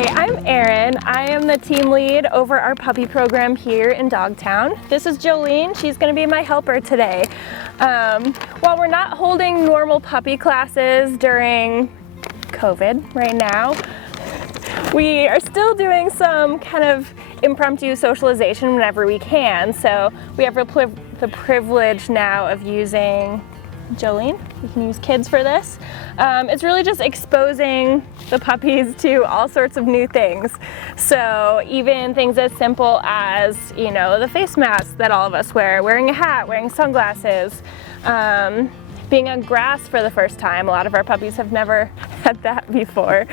Hi, I'm Erin. I am the team lead over our puppy program here in Dogtown. This is Jolene. She's going to be my helper today. While we're not holding normal puppy classes during COVID right now, we are still doing some kind of impromptu socialization whenever we can. So we have the privilege now of using Jolene. You can use kids for this. It's really just exposing the puppies to all sorts of new things. So even things as simple as, you know, the face mask that all of us wear, wearing a hat, wearing sunglasses, being on grass for the first time. A lot of our puppies have never had that before.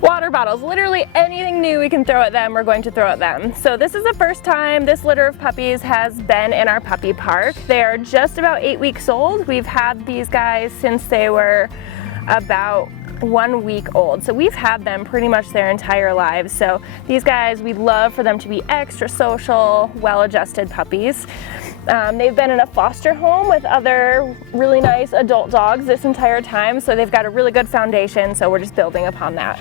Water bottles, literally anything new we can throw at them, we're going to throw at them. So this is the first time this litter of puppies has been in our puppy park. They are just about 8 weeks old. We've had these guys since they were about 1 week old. So we've had them pretty much their entire lives. So these guys, we'd love for them to be extra social, well-adjusted puppies. They've been in a foster home with other really nice adult dogs this entire time, so they've got a really good foundation, so we're just building upon that.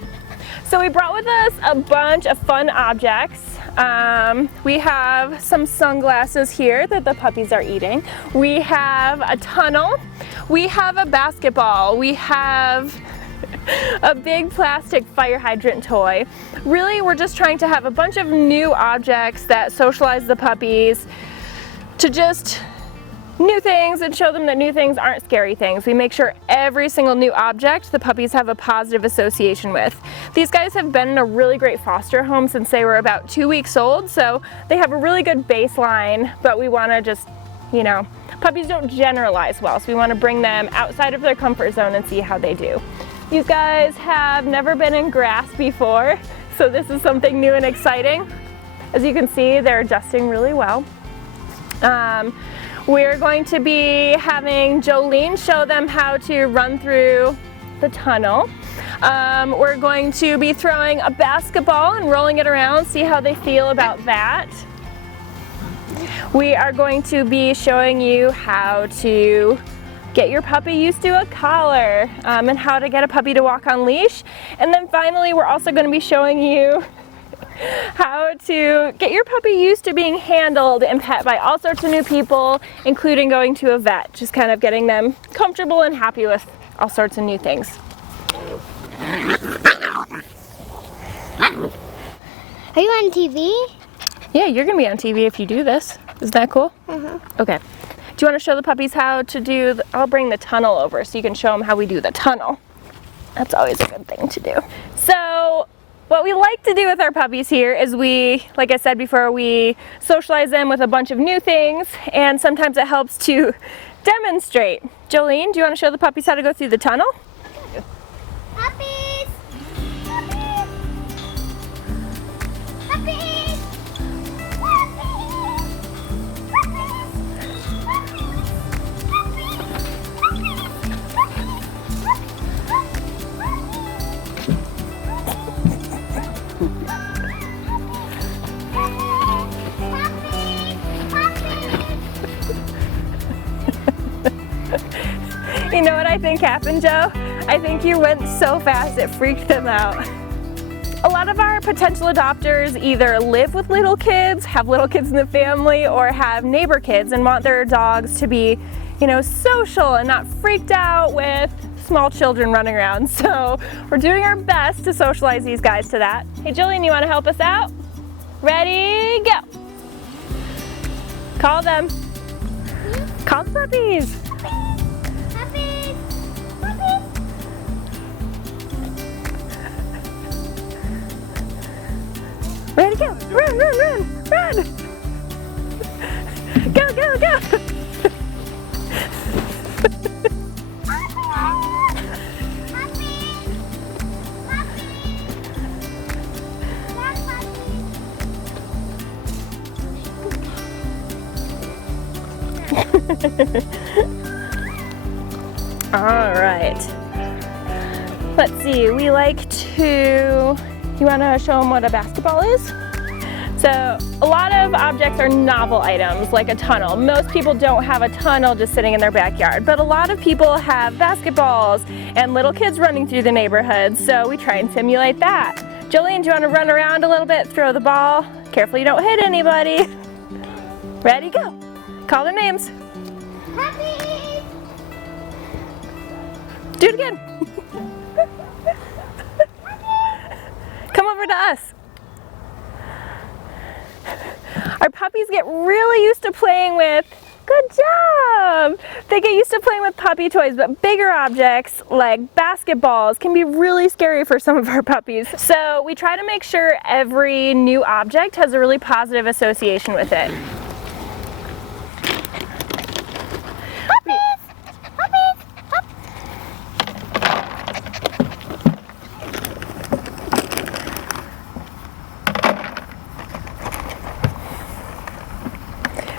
So we brought with us a bunch of fun objects. We have some sunglasses here that the puppies are eating. We have a tunnel. We have a basketball. We have a big plastic fire hydrant toy. Really, we're just trying to have a bunch of new objects that socialize the puppies to just new things and show them that new things aren't scary things. We make sure every single new object the puppies have a positive association with. These guys have been in a really great foster home since they were about 2 weeks old, so they have a really good baseline, but we want to just, you know, puppies don't generalize well, so we want to bring them outside of their comfort zone and see how they do. These guys have never been in grass before, so this is something new and exciting. As you can see, they're adjusting really well. We're going to be having Jolene show them how to run through the tunnel. We're going to be throwing a basketball and rolling it around, see how they feel about that. We are going to be showing you how to get your puppy used to a collar and how to get a puppy to walk on leash. And then finally, we're also going to be showing you how to get your puppy used to being handled and pet by all sorts of new people, including going to a vet, just kind of getting them comfortable and happy with all sorts of new things. Are you on TV? Yeah, you're gonna be on TV if you do this. Isn't that cool? Uh-huh. Okay. Do you want to show the puppies how to do, I'll bring the tunnel over so you can show them how we do the tunnel. That's always a good thing to do. So, what we like to do with our puppies here is like I said before, we socialize them with a bunch of new things, and sometimes it helps to demonstrate. Jolene, do you want to show the puppies how to go through the tunnel? Puppies! Puppies! Puppies! You know what I think happened, Joe? I think you went so fast it freaked them out. A lot of our potential adopters either live with little kids, have little kids in the family, or have neighbor kids and want their dogs to be, you know, social and not freaked out with small children running around. So we're doing our best to socialize these guys to that. Hey, Jillian, you want to help us out? Ready, go. Call them. Call the puppies. Ready, go! Run, run, run, run! Go, go, go! All right. Let's see, we like to, you want to show them what a basketball is? So a lot of objects are novel items, like a tunnel. Most people don't have a tunnel just sitting in their backyard, but a lot of people have basketballs and little kids running through the neighborhood, so we try and simulate that. Jolene, do you want to run around a little bit, throw the ball? Careful you don't hit anybody. Ready, go. Call their names. Puppies! Do it again. Come over to us. Our puppies get really used to playing with, good job! They get used to playing with puppy toys, but bigger objects like basketballs can be really scary for some of our puppies. So we try to make sure every new object has a really positive association with it.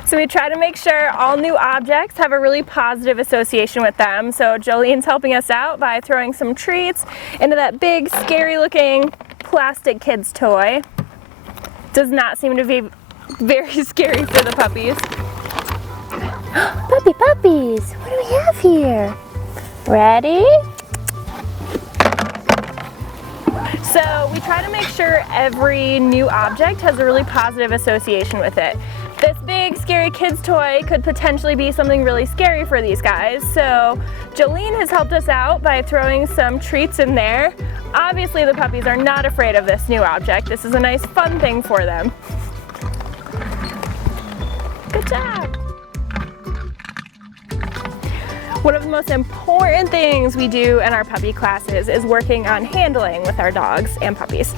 So we try to make sure all new objects have a really positive association with them. So Jolene's helping us out by throwing some treats into that big, scary looking plastic kid's toy. Does not seem to be very scary for the puppies. Puppies! What do we have here? Ready? So we try to make sure every new object has a really positive association with it. This big scary kid's toy could potentially be something really scary for these guys. So Jolene has helped us out by throwing some treats in there. Obviously the puppies are not afraid of this new object. This is a nice fun thing for them. Good job. One of the most important things we do in our puppy classes is working on handling with our dogs and puppies.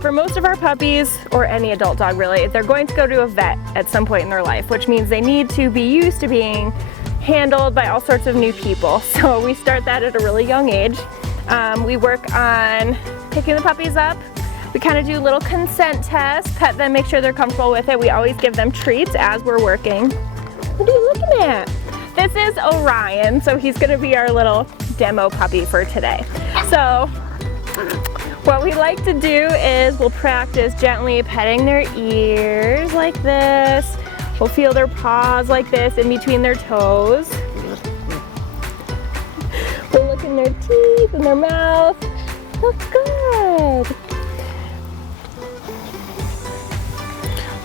For most of our puppies, or any adult dog really, they're going to go to a vet at some point in their life, which means they need to be used to being handled by all sorts of new people. So we start that at a really young age. We work on picking the puppies up. We kind of do little consent tests, pet them, make sure they're comfortable with it. We always give them treats as we're working. What are you looking at? This is Orion, so he's going to be our little demo puppy for today. So what we like to do is we'll practice gently petting their ears like this. We'll feel their paws like this in between their toes. We'll look in their teeth and their mouth. Look good.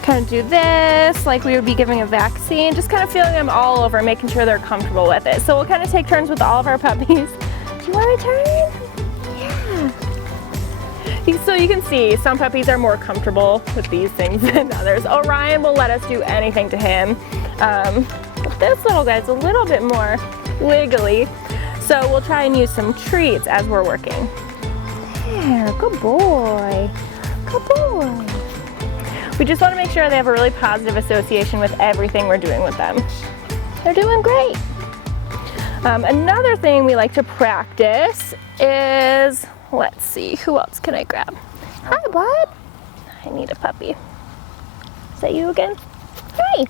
Kind of do this like we would be giving a vaccine, just kind of feeling them all over, making sure they're comfortable with it. So we'll kind of take turns with all of our puppies. Do you want a turn? Yeah. So you can see some puppies are more comfortable with these things than others. Orion will let us do anything to him. But this little guy's a little bit more wiggly. So we'll try and use some treats as we're working. There, good boy. Good boy. We just want to make sure they have a really positive association with everything we're doing with them. They're doing great. Another thing we like to practice is, let's see, who else can I grab? Hi, bud. I need a puppy. Is that you again? Hi.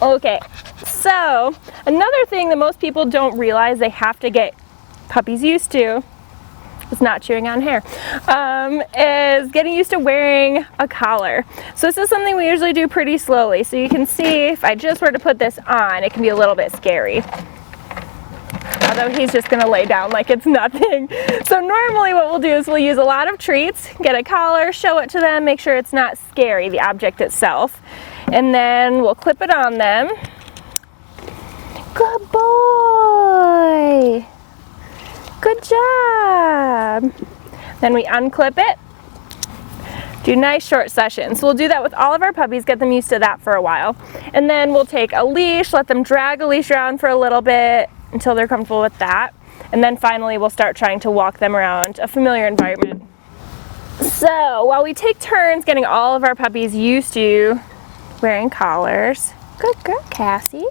Okay, so another thing that most people don't realize they have to get puppies used to, it's not chewing on hair, is getting used to wearing a collar. So this is something we usually do pretty slowly. So you can see if I just were to put this on, it can be a little bit scary. Although he's just gonna lay down like it's nothing. So normally what we'll do is we'll use a lot of treats, get a collar, show it to them, make sure it's not scary, the object itself. And then we'll clip it on them. Good boy. Good job. Then we unclip it. Do nice short sessions. So we'll do that with all of our puppies, get them used to that for a while. And then we'll take a leash, let them drag a leash around for a little bit until they're comfortable with that. And then finally we'll start trying to walk them around a familiar environment. So while we take turns getting all of our puppies used to wearing collars, good girl Cassie,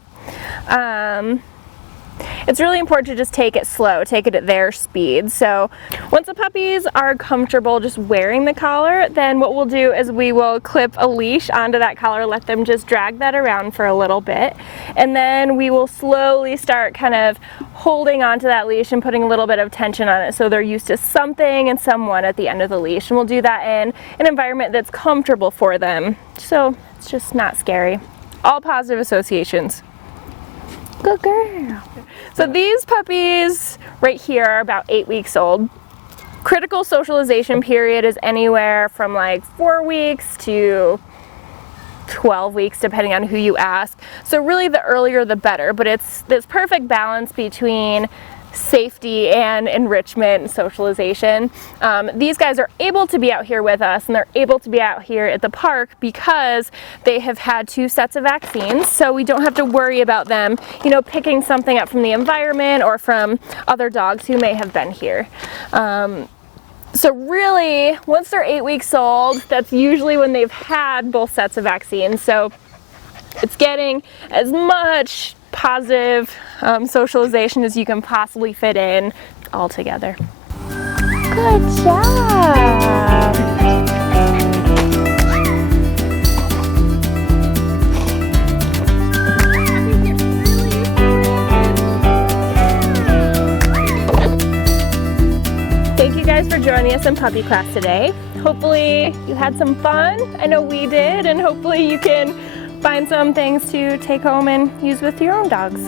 It's really important to just take it slow, take it at their speed. So once the puppies are comfortable just wearing the collar, then what we'll do is we will clip a leash onto that collar, let them just drag that around for a little bit, and then we will slowly start kind of holding onto that leash and putting a little bit of tension on it so they're used to something and someone at the end of the leash. And we'll do that in an environment that's comfortable for them, so it's just not scary. All positive associations. Good girl. So these puppies right here are about 8 weeks old. Critical socialization period is anywhere from like 4 weeks to 12 weeks depending on who you ask. So really the earlier the better, but it's this perfect balance between safety and enrichment and socialization. These guys are able to be out here with us, and they're able to be out here at the park because they have had 2 sets of vaccines, so we don't have to worry about them, you know, picking something up from the environment or from other dogs who may have been here. So really, once they're 8 weeks old, that's usually when they've had both sets of vaccines. So it's getting as much positive socialization as you can possibly fit in all together. Good job. Thank you guys for joining us in puppy class today. Hopefully you had some fun. I know we did, and hopefully you can find some things to take home and use with your own dogs.